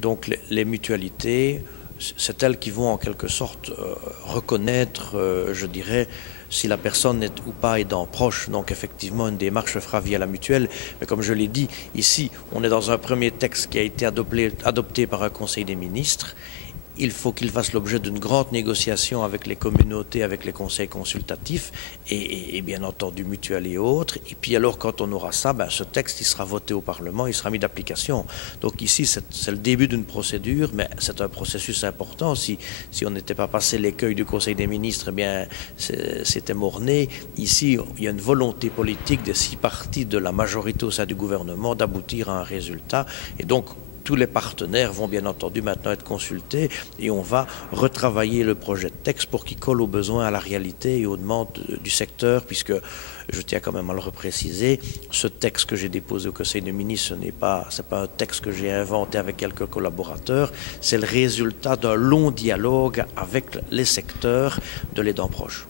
Donc les mutualités, c'est elles qui vont en quelque sorte reconnaître, je dirais, si la personne est ou pas aidant proche. Donc effectivement, une démarche se fera via la mutuelle. Mais comme je l'ai dit, ici, on est dans un premier texte qui a été adopté par un conseil des ministres. Il faut qu'il fasse l'objet d'une grande négociation avec les communautés, avec les conseils consultatifs et bien entendu mutuelles et autres. Et puis alors quand on aura ça, ce texte il sera voté au Parlement, il sera mis d'application. Donc ici c'est le début d'une procédure, mais c'est un processus important. Si on n'était pas passé l'écueil du Conseil des ministres, eh bien c'était mort-né. Ici il y a une volonté politique des 6 partis de la majorité au sein du gouvernement d'aboutir à un résultat. Et donc tous les partenaires vont bien entendu maintenant être consultés et on va retravailler le projet de texte pour qu'il colle aux besoins, à la réalité et aux demandes du secteur, puisque je tiens quand même à le repréciser, ce texte que j'ai déposé au Conseil des ministres, c'est pas un texte que j'ai inventé avec quelques collaborateurs, c'est le résultat d'un long dialogue avec les secteurs de l'aidant proche.